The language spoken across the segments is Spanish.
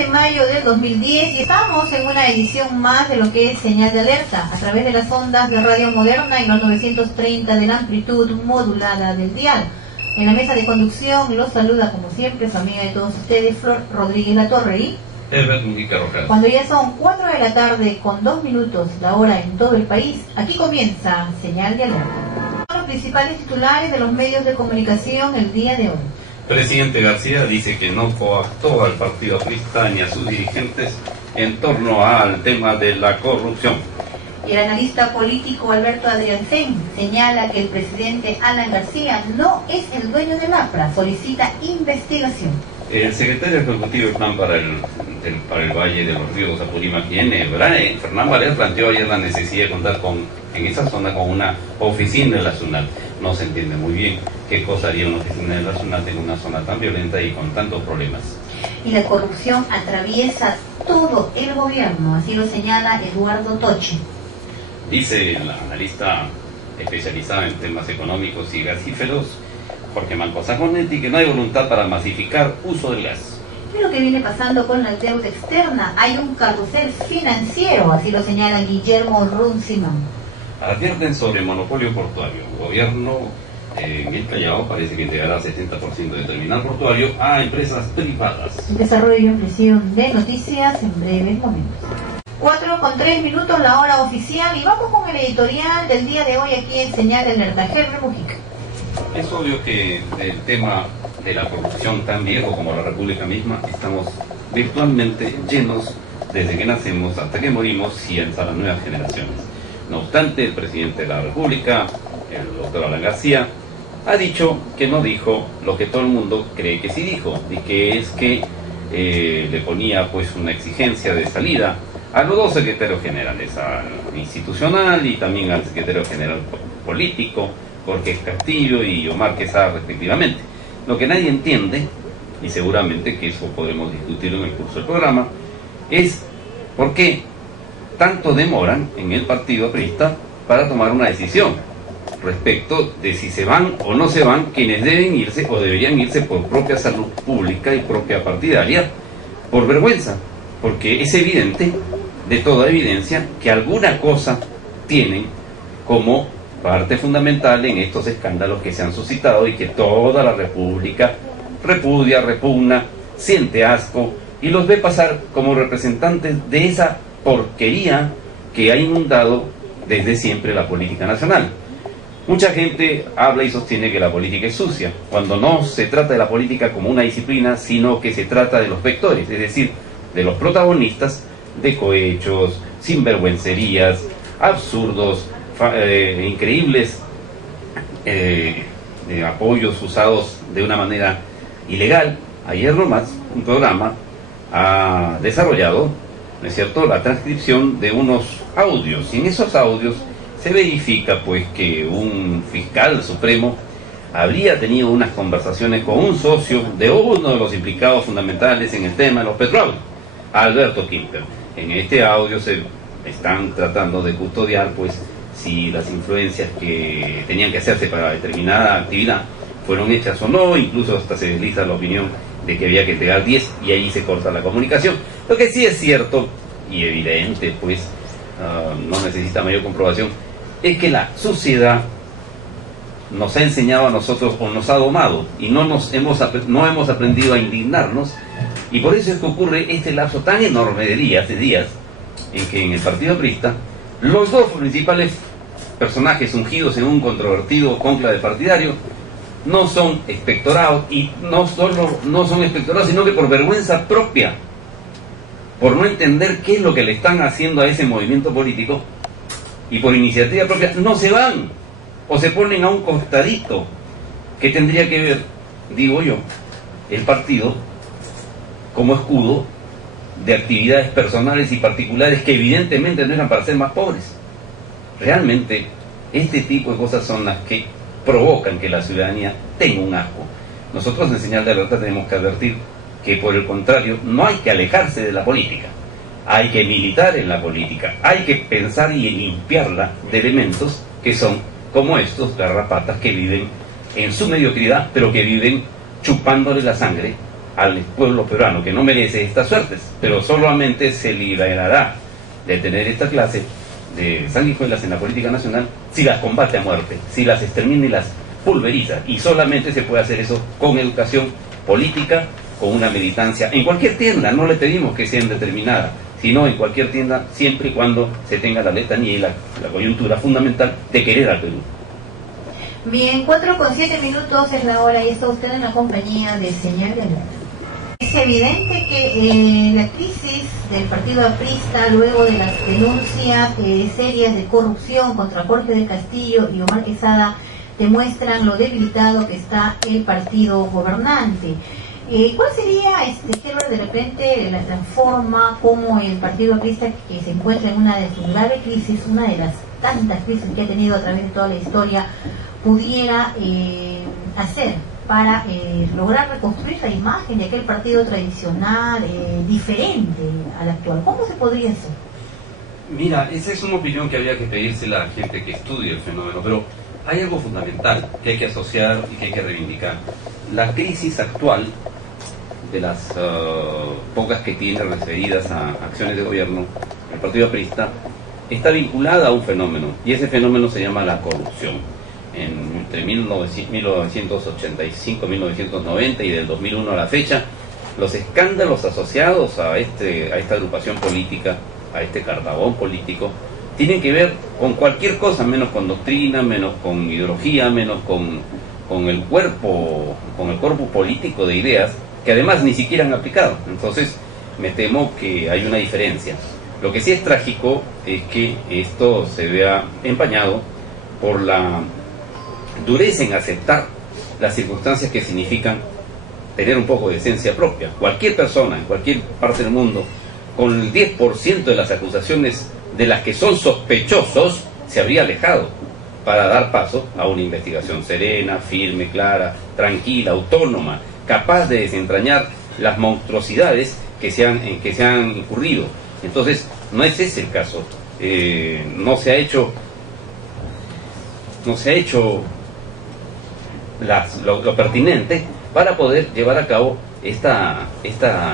de mayo del 2010 y estamos en una edición más de lo que es Señal de Alerta a través de las ondas de Radio Moderna y los 930 de la amplitud modulada del dial. En la mesa de conducción los saluda como siempre su amiga de todos ustedes, Flor Rodríguez Latorre y Herbert Mujica Rojas. Cuando ya son 4 de la tarde con 2 minutos la hora en todo el país, aquí comienza Señal de Alerta. Son los principales titulares de los medios de comunicación el día de hoy. Presidente García dice que no coactó al partido aprista ni a sus dirigentes en torno al tema de la corrupción. Y el analista político Alberto Adriancén señala que el presidente Alan García no es el dueño del APRA, solicita investigación. El secretario ejecutivo del plan para el Valle de los Ríos, Apurímac y Enebra, Fernán Varela, planteó ayer la necesidad de contar en esa zona con una oficina de la SUNAT. No se entiende muy bien qué cosa haría una oficina de la SUNAT en una zona tan violenta y con tantos problemas. Y la corrupción atraviesa todo el gobierno, así lo señala Eduardo Toche. Dice el analista especializado en temas económicos y gasíferos, Jorge Manco Sajonetti, que no hay voluntad para masificar uso del gas. ¿Qué es lo que viene pasando con la deuda externa? Hay un carrusel financiero, así lo señala Guillermo Runciman. Advierten sobre monopolio portuario. El gobierno en el Callao parece que entregará 70% del terminal portuario a empresas privadas. Desarrollo y ampliación de noticias en breves momentos. 4:03 la hora oficial y vamos con el editorial del día de hoy aquí en Señal de Alerta. Herbert Mujica. Es obvio que el tema de la corrupción tan viejo como la República misma estamos virtualmente llenos desde que nacemos hasta que morimos y hasta las nuevas generaciones. No obstante, el presidente de la República, el doctor Alan García, ha dicho que no dijo lo que todo el mundo cree que sí dijo, y que es que le ponía pues una exigencia de salida a los dos secretarios generales, al institucional y también al secretario general político, Jorge Castillo y Omar Quesada respectivamente. Lo que nadie entiende, y seguramente que eso podremos discutirlo en el curso del programa, es por qué tanto demoran en el partido aprista para tomar una decisión respecto de si se van o no se van quienes deben irse o deberían irse por propia salud pública y propia partidaria, por vergüenza, porque es evidente, de toda evidencia, que alguna cosa tienen como parte fundamental en estos escándalos que se han suscitado y que toda la República repudia, repugna, siente asco y los ve pasar como representantes de esa porquería que ha inundado desde siempre la política nacional. Mucha gente habla y sostiene que la política es sucia, cuando no se trata de la política como una disciplina, sino que se trata de los vectores, es decir, de los protagonistas de cohechos, sinvergüencerías, absurdos, increíbles apoyos usados de una manera ilegal. Ayer nomás un programa ha desarrollado, ¿no es cierto?, la transcripción de unos audios, y en esos audios se verifica pues que un fiscal supremo habría tenido unas conversaciones con un socio de uno de los implicados fundamentales en el tema de los petróleos, Alberto Quimper. En este audio se están tratando de custodiar pues si las influencias que tenían que hacerse para determinada actividad fueron hechas o no, incluso hasta se desliza la opinión de que había que entregar 10 y ahí se corta la comunicación. Lo que sí es cierto y evidente, pues no necesita mayor comprobación, es que la sociedad nos ha enseñado a nosotros o nos ha domado y no hemos aprendido a indignarnos, y por eso es que ocurre este lapso tan enorme de días en que en el partido aprista los dos principales personajes ungidos en un controvertido cónclave partidario no son expectorados, y no solo no son expectorados, sino que por vergüenza propia, por no entender qué es lo que le están haciendo a ese movimiento político, y por iniciativa propia no se van o se ponen a un costadito. ¿Qué tendría que ver, digo yo, el partido como escudo de actividades personales y particulares que evidentemente no eran para ser más pobres? Realmente este tipo de cosas son las que provocan que la ciudadanía tenga un asco. Nosotros en Señal de Alerta tenemos que advertir que por el contrario no hay que alejarse de la política, hay que militar en la política, hay que pensar y limpiarla de elementos que son como estos garrapatas que viven en su mediocridad, pero que viven chupándole la sangre al pueblo peruano, que no merece estas suertes, pero solamente se liberará de tener esta clase de sanguijuelas en la política nacional si las combate a muerte, si las extermina y las pulveriza, y solamente se puede hacer eso con educación política, con una militancia, en cualquier tienda. No le pedimos que sea indeterminada, sino en cualquier tienda, siempre y cuando se tenga la letanía y la coyuntura fundamental de querer al Perú. Bien, 4:07 es la hora y está usted en la compañía de Señal de Alerta. Es evidente que la crisis del partido aprista, luego de las denuncias serias de corrupción contra Jorge del Castillo y Omar Quesada, demuestran lo debilitado que está el partido gobernante. ¿Cuál sería, Herbert, de repente la forma como el partido aprista, que se encuentra en una de sus graves crisis, una de las tantas crisis que ha tenido a través de toda la historia, pudiera hacer para lograr reconstruir la imagen de aquel partido tradicional, diferente al actual? ¿Cómo se podría hacer? Mira, esa es una opinión que habría que pedírsela a la gente que estudia el fenómeno, pero hay algo fundamental que hay que asociar y que hay que reivindicar. La crisis actual, de las pocas que tiene referidas a acciones de gobierno, el partido aprista, está vinculada a un fenómeno, y ese fenómeno se llama la corrupción. Entre 1985, 1990 y del 2001 a la fecha, los escándalos asociados a esta agrupación política, a este cartabón político, tienen que ver con cualquier cosa, menos con doctrina, menos con ideología, menos con el cuerpo político de ideas, que además ni siquiera han aplicado. Entonces me temo que hay una diferencia. Lo que sí es trágico es que esto se vea empañado por la dureza en aceptar las circunstancias que significan tener un poco de esencia propia. Cualquier persona en cualquier parte del mundo, con el 10% de las acusaciones de las que son sospechosos, se habría alejado para dar paso a una investigación serena, firme, clara, tranquila, autónoma, capaz de desentrañar las monstruosidades que se han incurrido. Entonces, no es ese el caso. No se ha hecho lo pertinente para poder llevar a cabo esta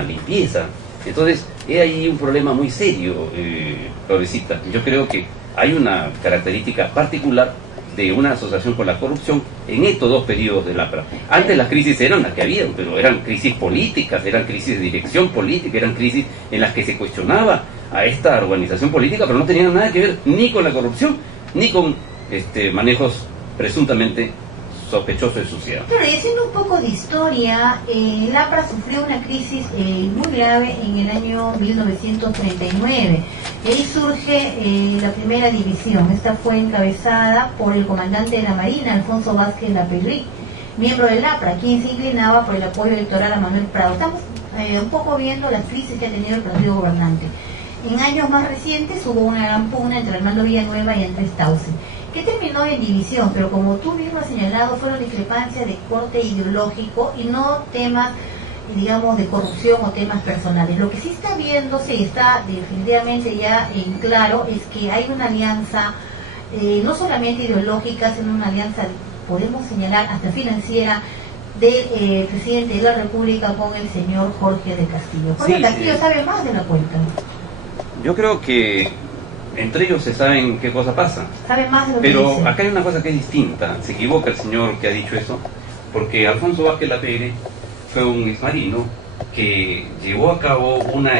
limpieza. Entonces, hay ahí un problema muy serio, Florecita. Yo creo que hay una característica particular de una asociación con la corrupción en estos dos periodos del APRA. Antes las crisis eran las que habían, pero eran crisis políticas, eran crisis de dirección política, eran crisis en las que se cuestionaba a esta organización política, pero no tenían nada que ver ni con la corrupción, ni con manejos presuntamente sospechosos de suciedad. Claro, y haciendo un poco de historia, el APRA sufrió una crisis muy grave en el año 1939. Ahí surge la primera división. Esta fue encabezada por el comandante de la Marina, Alfonso Vázquez Lapeyrie, miembro del APRA, quien se inclinaba por el apoyo electoral a Manuel Prado. Estamos un poco viendo las crisis que ha tenido el partido gobernante. En años más recientes hubo una gran pugna entre Armando Villanueva y Andrés Tauce, que terminó en división, pero como tú mismo has señalado, fueron discrepancias de corte ideológico y no temas, digamos, de corrupción o temas personales. Lo que sí está viéndose y está definitivamente ya en claro es que hay una alianza, no solamente ideológica, sino una alianza, podemos señalar, hasta financiera, del presidente de la República con el señor Jorge del Castillo. Jorge del Castillo sabe más de la cuenta. Yo creo que entre ellos se saben qué cosa pasa. Sabe más de lo que Pero dice. acá hay una cosa que es distinta. Se equivoca el señor que ha dicho eso, porque Alfonso Vázquez Lapeyrie fue un exmarino que llevó a cabo una